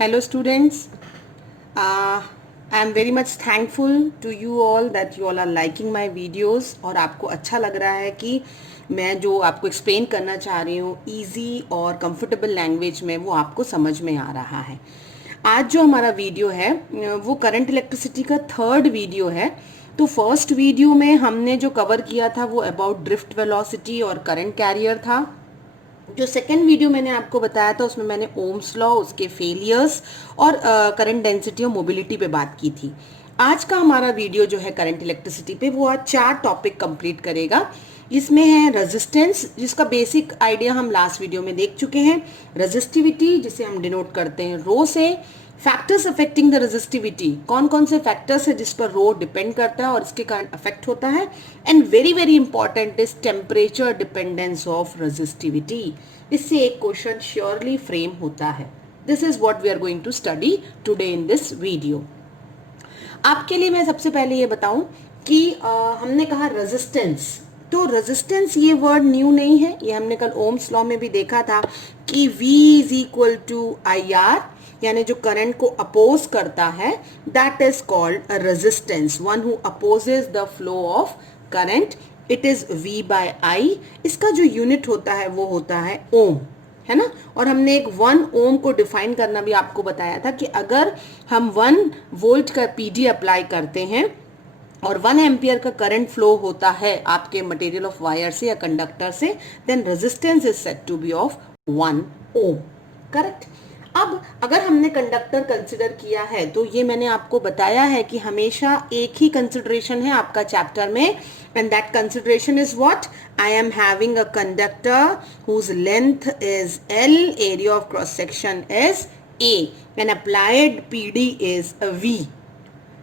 Hello students, I am very much thankful to you all that you all are liking my videos और आपको अच्छा लग रहा है कि मैं जो आपको एक्सप्लेन करना चाह रही हूँ इजी और कंफर्टेबल लैंग्वेज में वो आपको समझ में आ रहा है। आज जो हमारा वीडियो है वो करंट इलेक्ट्रिसिटी का थर्ड वीडियो है। तो फर्स्ट वीडियो में हमने जो कवर किया था वो अबाउट ड्रिफ्ट वेलोसिटी और करंट कैरियर था। जो सेकेंड वीडियो मैंने आपको बताया था उसमें मैंने ओम्स लॉ, उसके फेलियर्स और करंट डेंसिटी और मोबिलिटी पे बात की थी। आज का हमारा वीडियो जो है करंट इलेक्ट्रिसिटी पे वो आज 4 टॉपिक कंप्लीट करेगा। इसमें है रेजिस्टेंस, जिसका बेसिक आइडिया हम लास्ट वीडियो में देख चुके हैं। रेजिस्टिविटी, जिसे हम डिनोट करते हैं रो से। फैक्टर्स अफेक्टिंग द रेजिस्टिविटी, कौन कौन से फैक्टर्स है जिस पर रो डिपेंड करता है और इसके कारण अफेक्ट होता है। And very very important is temperature dependence of resistivity. इससे एक क्वेश्चन श्योरली फ्रेम होता है। This is what we are going to study today in this video. आपके लिए मैं सबसे पहले ये बताऊं कि हमने कहा रेजिस्टेंस, तो रेजिस्टेंस ये वर्ड न्यू नहीं है, ये हमने कल ओम्स लॉ में भी देखा था कि V is equal to IR, यानी जो करंट को अपोज करता है that is called a resistance. One who opposes the flow of current, it is V by I। इसका जो यूनिट होता है वो होता है ओम, है ना। और हमने एक 1 ओम को डिफाइन करना भी आपको बताया था कि अगर हम 1 वोल्ट का PD अप्लाई करते हैं और 1 एम्पियर का करंट फ्लो होता है आपके मटेरियल ऑफ वायर से या कंडक्टर से, then resistance is said to be of 1 ohm. Correct. अब अगर हमने कंडक्टर कंसिडर किया है तो ये मैंने आपको बताया है कि हमेशा एक ही कंसिडरेशन है आपका चैप्टर में, and that consideration is what? I am having a conductor whose length is L, area of cross section is A, and applied PD is V।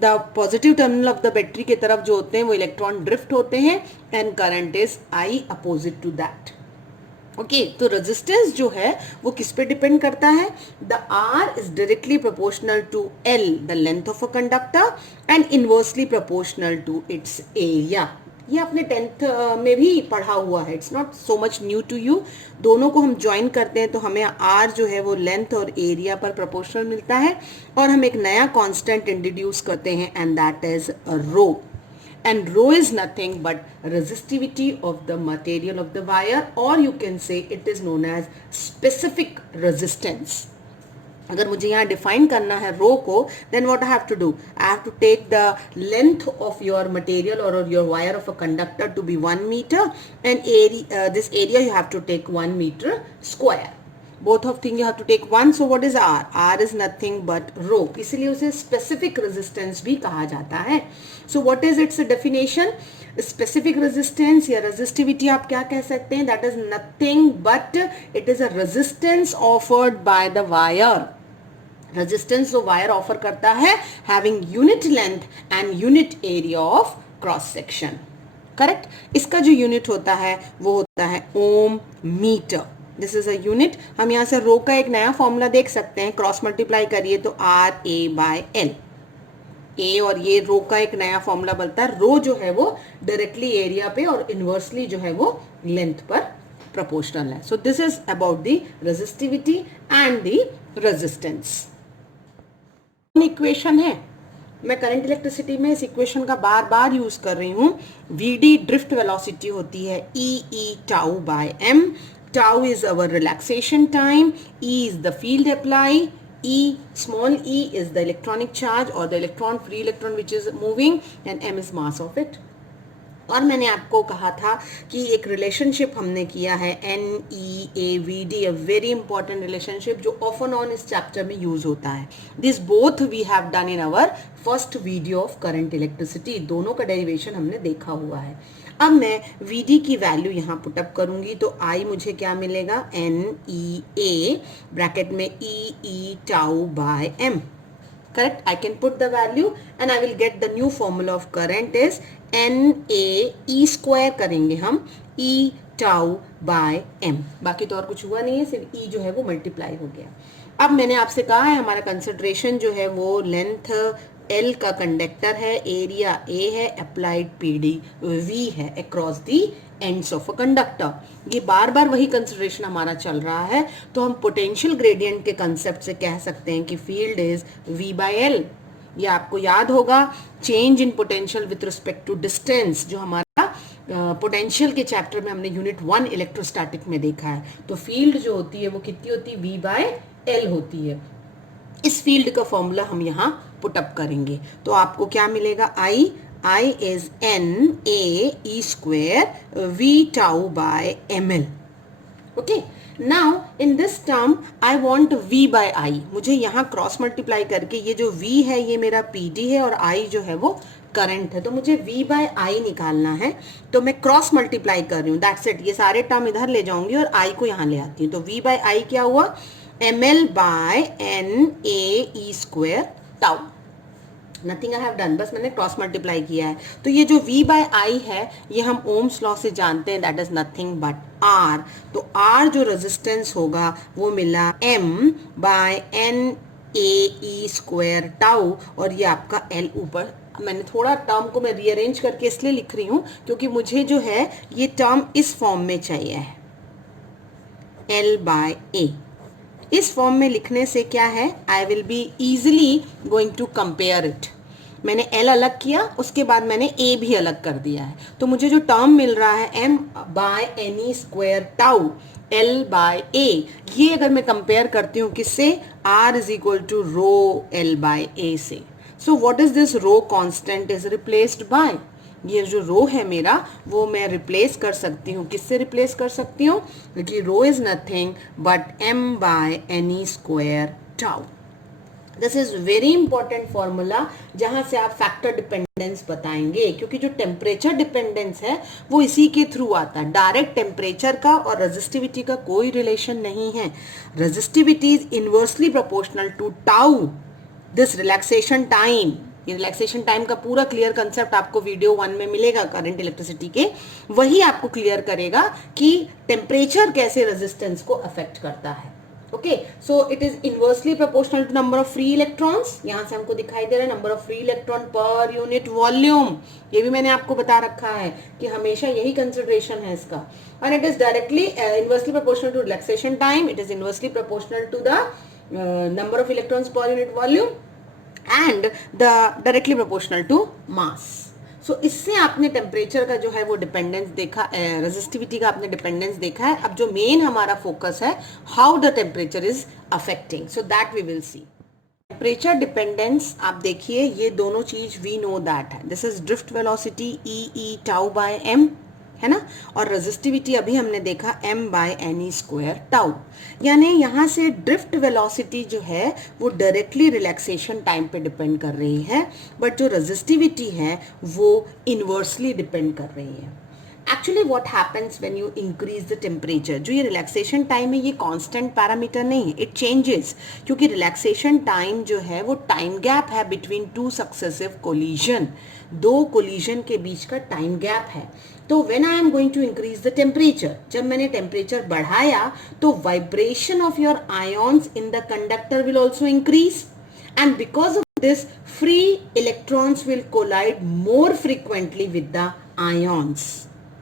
The positive terminal of the battery के तरफ जो होते हैं वो electron drift होते हैं and current is I opposite to that. Okay, तो resistance जो है वो किस पे डिपेंड करता है? The R is directly proportional to L, the length of a conductor, and inversely proportional to its area. ये आपने 10th में भी पढ़ा हुआ है, it's not so much new to you. दोनों को हम ज्वाइन करते हैं तो हमें R जो है वो लेंथ और एरिया पर प्रोपोर्शनल मिलता है, और हम एक नया कांस्टेंट इंट्रोड्यूस करते हैं and that is rho. And rho is nothing but resistivity of the material of the wire, or you can say it is known as specific resistance. अगर मुझे यहाँ डिफाइन करना है रो को, then what I have to do? I have to take the length of your material or your wire of a conductor to be 1 meter, and area, this area you have to take 1 meter square. Both of things you have to take 1. So what is R? R is nothing but rho. इसलिए उसे specific resistance भी कहा जाता है. So what is its definition? Specific resistance या resistivity आप क्या कह सकते हैं? That is nothing but it is a resistance offered by the wire. Resistance जो वायर ऑफर करता है having unit length and unit area of cross section. Correct. इसका जो यूनिट होता है वो होता है ohm metre. This is a unit. हम यहाँ से रो का एक नया फॉर्मूला देख सकते हैं, क्रॉस मल्टीप्लाई करिए तो RA बाय L। ए और ये रो का एक नया फॉर्मूला बनता है। रो जो है वो डायरेक्टली एरिया पे और इनवर्सली जो है वो लेंथ पर प्रोपोर्शनल है। So this is about the resistivity and the resistance. Equation है, मैं करंट इलेक्ट्रिसिटी में इस इक्वेशन का बार बार यूज कर रही हूँ। VD ड्रिफ्ट वेलोसिटी होती है E tau by M। Tau is our relaxation time, E is the field apply, small e is the electronic charge or the free electron which is moving, and M is mass of it. और मैंने आपको कहा था कि एक relationship हमने किया है NEAVD, a very important relationship जो ऑफन ऑन इस चैप्टर में यूज होता है। This both we have done in our first video of current electricity. दोनों का डेरिवेशन हमने देखा हुआ है। अब मैं VD की वैल्यू यहाँ पुटअप करूंगी तो I मुझे क्या मिलेगा? NEA ब्रैकेट में E tau by M। Correct? I can put the value and I will get the new formula of current is NA E square करेंगे हम E टाउ बाय M। बाकी तो और कुछ हुआ नहीं है, सिर्फ E जो है वो मल्टीप्लाई हो गया। अब मैंने आपसे कहा है हमारा कंसिडरेशन जो है वो लेंथ L का कंडक्टर है, एरिया A है, अप्लाइड PD V है across the ends of a conductor. ये बार बार वही कंसिडरेशन हमारा चल रहा है, तो हम पोटेंशियल ग्रेडियंट के कंसेप्ट से कह सकते हैं कि field is V by L। ये आपको याद होगा, change in potential with respect to distance, जो हमारा पोटेंशियल के चैप्टर में हमने यूनिट 1 इलेक्ट्रोस्टैटिक में देखा है। तो फील्ड जो होती है वो कितनी होती है, V by L होती है। इस फील्ड का फॉर्मूला हम यहाँ पुटअप करेंगे, तो आपको क्या मिलेगा, I is NA square V tau by ml। Okay, now in this term I want V by I। मुझे यहाँ क्रॉस मल्टीप्लाई करके ये जो V है ये मेरा PD है और I जो है वो करंट है, तो मुझे V by I निकालना है। तो मैं क्रॉस मल्टीप्लाई कर रही हूँ, दैट्स इट। ये सारे टर्म इधर ले जाऊंगी और I को यहाँ ले आती हूँ। तो V by I क्या हुआ, ml by NA square tau। Nothing I have done, बस मैंने क्रॉस मल्टीप्लाई किया है। तो ये जो V by I है ये हम ओम्स लॉ से जानते हैं, that is nothing but R। तो R जो रेजिस्टेंस होगा वो मिला M by NAE square tau, और ये आपका L ऊपर। मैंने थोड़ा टर्म को मैं रीअरेंज करके इसलिए लिख रही हूँ क्योंकि मुझे जो है ये टर्म इस फॉर्म में चाहिए है, L by A। इस फॉर्म में लिखने से क्या है, I will be easily going to compare it. मैंने L अलग किया, उसके बाद मैंने A भी अलग कर दिया है, तो मुझे जो टर्म मिल रहा है M by NE square tau L by A, ये अगर मैं कंपेयर करती हूँ किससे, R is equal to rho L by A से। So what is this rho constant is replaced by, ये जो रो है मेरा वो मैं रिप्लेस कर सकती हूँ, किससे रिप्लेस कर सकती हूँ, क्योंकि rho is nothing but M by NE square tau. This is very important formula जहां से आप फैक्टर डिपेंडेंस बताएंगे, क्योंकि जो टेम्परेचर डिपेंडेंस है वो इसी के थ्रू आता है। डायरेक्ट टेम्परेचर का और रेजिस्टिविटी का कोई रिलेशन नहीं है। Resistivity is inversely proportional to tau this relaxation time. ये रिलैक्सेशन टाइम का पूरा क्लियर कंसेप्ट आपको वीडियो 1 में मिलेगा करंट इलेक्ट्रिसिटी के, वही आपको क्लियर करेगा कि टेम्परेचर कैसे रेजिस्टेंस को अफेक्ट करता है। Okay, so it is inversely proportional to number of free electrons. यहां से हमको दिखाई दे रहा है number of free electron per unit volume. ये भी मैंने आपको बता रखा है कि हमेशा यही कंसिडरेशन है इसका। And it is directly inversely proportional to relaxation time, it is inversely proportional to the number of electrons per unit volume and the directly proportional to mass. So इससे आपने टेम्परेचर का जो है वो डिपेंडेंस देखा, resistivity का आपने dependence देखा है। अब जो मेन हमारा फोकस है, how the temperature is affecting, so that we will see. Temperature dependence आप देखिए, ये दोनों चीज वी नो दैट है, this is drift velocity E tau by M, है ना, और रेजिस्टिविटी अभी हमने देखा M by NE square tau. यानी यहाँ से ड्रिफ्ट वेलोसिटी जो है वो डायरेक्टली रिलैक्सेशन टाइम पे डिपेंड कर रही है, बट जो रेजिस्टिविटी है वो इनवर्सली डिपेंड कर रही है। Actually what happens when you increase the temperature, जो ये रिलैक्सेशन टाइम है ये कांस्टेंट पैरामीटर नहीं है, इट चेंजेस, क्योंकि रिलैक्सेशन टाइम जो है वो टाइम गैप है बिटवीन टू सक्सेसिव कोलिजन, दो कोलिजन के बीच का टाइम गैप है। तो when I am going to increase the temperature, जब मैंने टेम्परेचर बढ़ाया तो vibration of your ions in the conductor will also increase, and because of this free electrons will collide more frequently with the ions.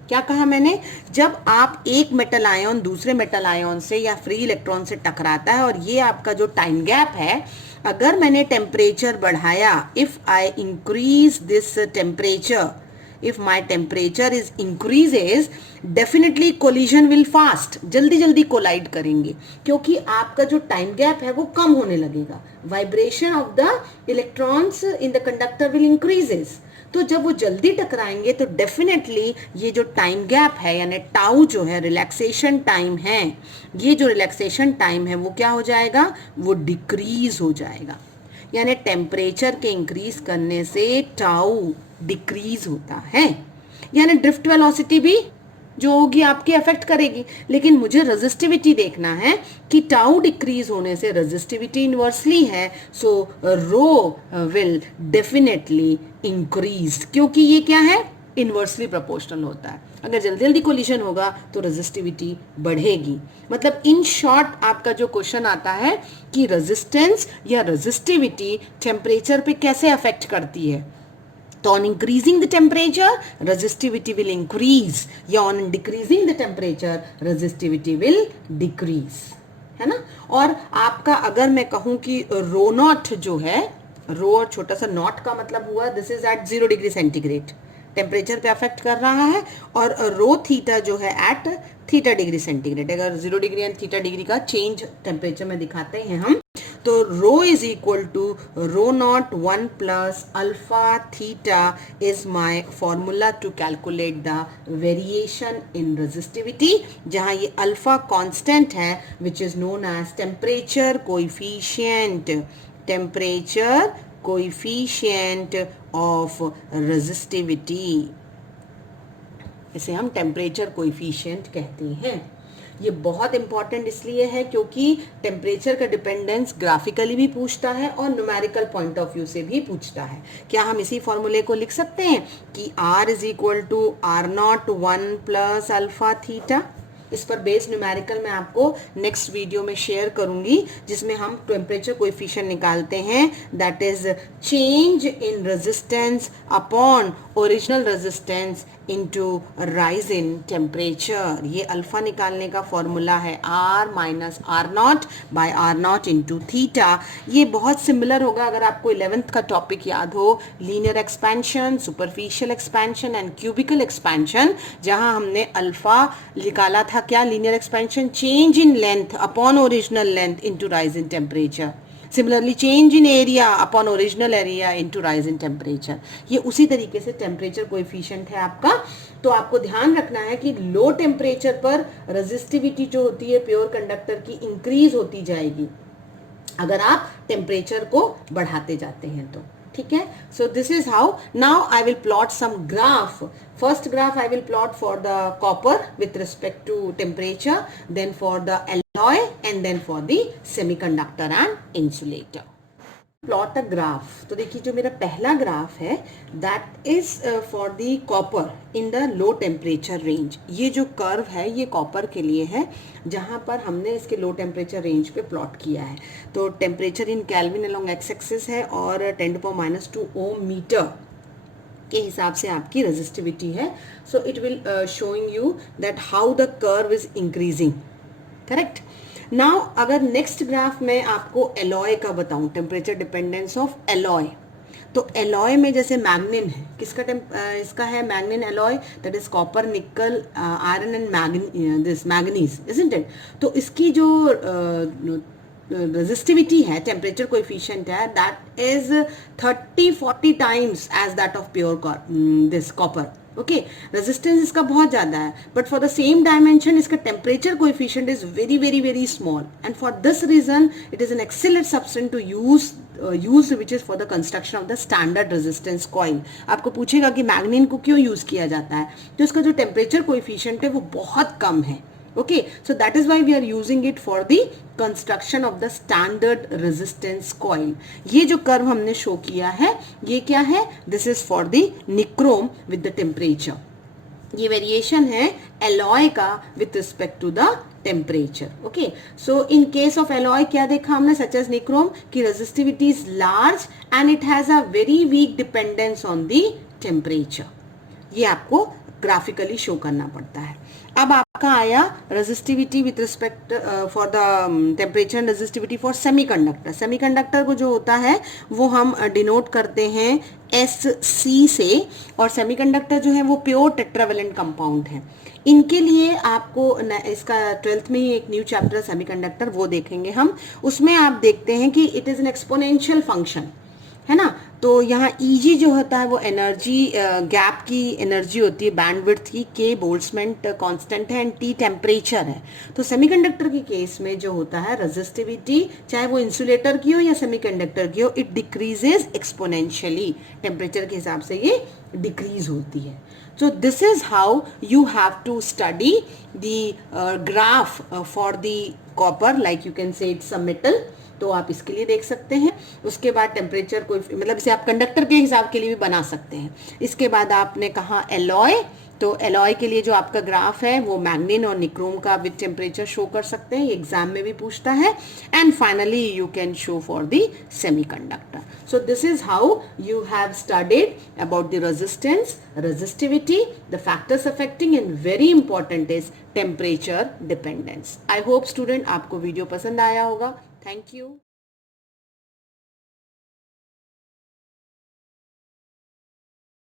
क्या कहा मैंने, जब आप एक मेटल आयन दूसरे मेटल आयन से या फ्री इलेक्ट्रॉन से टकराता है, और ये आपका जो टाइम गैप है, अगर मैंने टेम्परेचर बढ़ाया, if I increase this temperature, if my temperature is increases, definitely collision will fast, जल्दी जल्दी कोलाइड करेंगे, क्योंकि आपका जो टाइम गैप है वो कम होने लगेगा। Vibration of the electrons in the conductor will increases, तो जब वो जल्दी टकराएंगे तो डेफिनेटली ये जो टाइम गैप है यानी टाउ जो है रिलैक्सेशन टाइम है, ये जो रिलैक्सेशन टाइम है वो क्या हो जाएगा, वो डिक्रीज हो जाएगा। यानी टेम्परेचर के इंक्रीज करने से टाउ डिक्रीज होता है, यानी ड्रिफ्ट वेलोसिटी भी जो होगी आपकी अफेक्ट करेगी। लेकिन मुझे रेजिस्टिविटी देखना है कि टाउ डिक्रीज होने से रेजिस्टिविटी इनवर्सली है, सो रो विल डेफिनेटली इंक्रीज, क्योंकि ये क्या है, इनवर्सली प्रोपोर्शनल होता है। अगर जल्दी जल्दी कोलिजन होगा तो रेजिस्टिविटी बढ़ेगी। मतलब इन शॉर्ट आपका जो क्वेश्चन आता है कि रेजिस्टेंस या रेजिस्टिविटी टेम्परेचर पे कैसे अफेक्ट करती है, तो on increasing the temperature resistivity will increase या on decreasing the temperature resistivity will decrease, है ना। और आपका अगर मैं कहूं कि रो नॉट जो है, रो और छोटा सा नॉट का मतलब हुआ this is at 0 degree centigrade, temperature पे अफेक्ट कर रहा है, और रो थीटा जो है एट थीटा डिग्री सेंटीग्रेड। अगर 0 डिग्री एंड थीटा डिग्री का चेंज टेम्परेचर में दिखाते हैं हम, तो rho is equal to rho naught 1 plus alpha theta is my formula to calculate the variation in resistivity, जहां ये अल्फा कांस्टेंट है which is known as temperature coefficient, temperature coefficient of resistivity, इसे हम टेम्परेचर कोएफिशिएंट कहते हैं। ये बहुत important इसलिए है क्योंकि टेम्परेचर का डिपेंडेंस ग्राफिकली भी पूछता है और न्यूमेरिकल पॉइंट ऑफ व्यू से भी पूछता है। क्या हम इसी फॉर्मूले को लिख सकते हैं कि R is equal to R naught 1 plus alpha theta? इस पर बेस्ड न्यूमेरिकल मैं आपको नेक्स्ट वीडियो में शेयर करूंगी, जिसमें हम टेम्परेचर कोएफिशिएंट निकालते हैं, that is change in resistance upon original resistance into rise in temperature. ये अल्फा निकालने का फॉर्मूला है R minus R naught by R naught into theta. ये बहुत सिमिलर होगा अगर आपको 11th का टॉपिक याद हो, linear expansion, superficial expansion and cubical expansion, जहां हमने अल्फा निकाला था क्या, linear expansion change in length upon original length into rise in temperature. Similarly change in area upon original area into rise in temperature. ये उसी तरीके से temperature coefficient है आपका। तो आपको ध्यान रखना है कि लो टेम्परेचर पर रेजिस्टिविटी जो होती है प्योर कंडक्टर की इंक्रीज होती जाएगी अगर आप टेम्परेचर को बढ़ाते जाते हैं तो, ठीक है। So this is how now I will plot some graph. First graph I will plot for the copper with respect to temperature, then for the alloy and then for the semiconductor and insulator. Plot a graph. तो देखिए जो मेरा पहला graph है that is for the copper in the low temperature range. ये जो curve है ये कॉपर के लिए है, जहां पर हमने इसके लो टेम्परेचर रेंज पे प्लॉट किया है। तो temperature in kelvin along x axis है और 10⁻² ओम मीटर के हिसाब से आपकी रेजिस्टिविटी है। So it will showing you that how the curve is increasing, correct. Now अगर नेक्स्ट ग्राफ में आपको एलॉय का बताऊं, टेम्परेचर डिपेंडेंस ऑफ एलॉय, तो एलॉय में जैसे मैग्नीन है, किसका इसका है manganin alloy, that is copper, nickel, iron and this manganese, isn't it. तो इसकी जो रेजिस्टिविटी है, टेम्परेचर कोएफिशिएंट है, that is 30-40 times as that of pure this copper. Okay, resistance इसका बहुत ज्यादा है, but for the same dimension इसका temperature coefficient is very very very small, and for this reason it is an excellent substance to use which is for the construction of the standard resistance coil. आपको पूछेगा कि मैग्नीन को क्यों use किया जाता है, तो इसका जो टेम्परेचर कोएफिशिएंट है वो बहुत कम है। Okay, so that is why we are using it for the construction of the standard resistance coil. ये जो कर्व हमने शो किया है ये क्या है, this is for the nichrome with the temperature. ये वेरिएशन है एलॉय का with respect to the temperature. Okay, so in case of alloy क्या देखा हमने, such as nichrome, की resistivity is large and it has a very weak dependence on the temperature. ये आपको graphically show करना पड़ता है। अब आपका आया resistivity with respect for the temperature and resistivity for semiconductor. Semiconductor को जो होता है वो हम डिनोट करते हैं SC से, और सेमीकंडक्टर जो है वो प्योर टेट्रावेलेंट कंपाउंड है। इनके लिए आपको इसका 12th में ही एक न्यू चैप्टर सेमीकंडक्टर वो देखेंगे हम, उसमें आप देखते हैं कि it is N exponential function, है ना। तो यहाँ Eg जो होता है वो एनर्जी गैप की एनर्जी होती है, बैंडविड्थ की, K बोल्ट्जमैन कांस्टेंट है एंड T टेम्परेचर है। तो सेमीकंडक्टर के केस में जो होता है रेजिस्टिविटी, चाहे वो इंसुलेटर की हो या सेमीकंडक्टर की हो, इट डिक्रीजेज एक्सपोनेंशियली, टेम्परेचर के हिसाब से ये डिक्रीज होती है। So this is how you have to study the graph for the copper, like you can say it's a metal. तो आप इसके लिए देख सकते हैं। उसके बाद टेम्परेचर को, मतलब इसे आप कंडक्टर के हिसाब के लिए भी बना सकते हैं। इसके बाद आपने कहा एलॉय, तो एलॉय के लिए जो आपका ग्राफ है वो मैग्नीन और निक्रोम का विद टेम्परेचर शो कर सकते हैं, एग्जाम में भी पूछता है. And finally you can show for the semiconductor. So this is how you have studied about the resistance, resistivity, the factors affecting, and very important is temperature dependence. I hope student आपको video पसंद आया होगा. Thank you.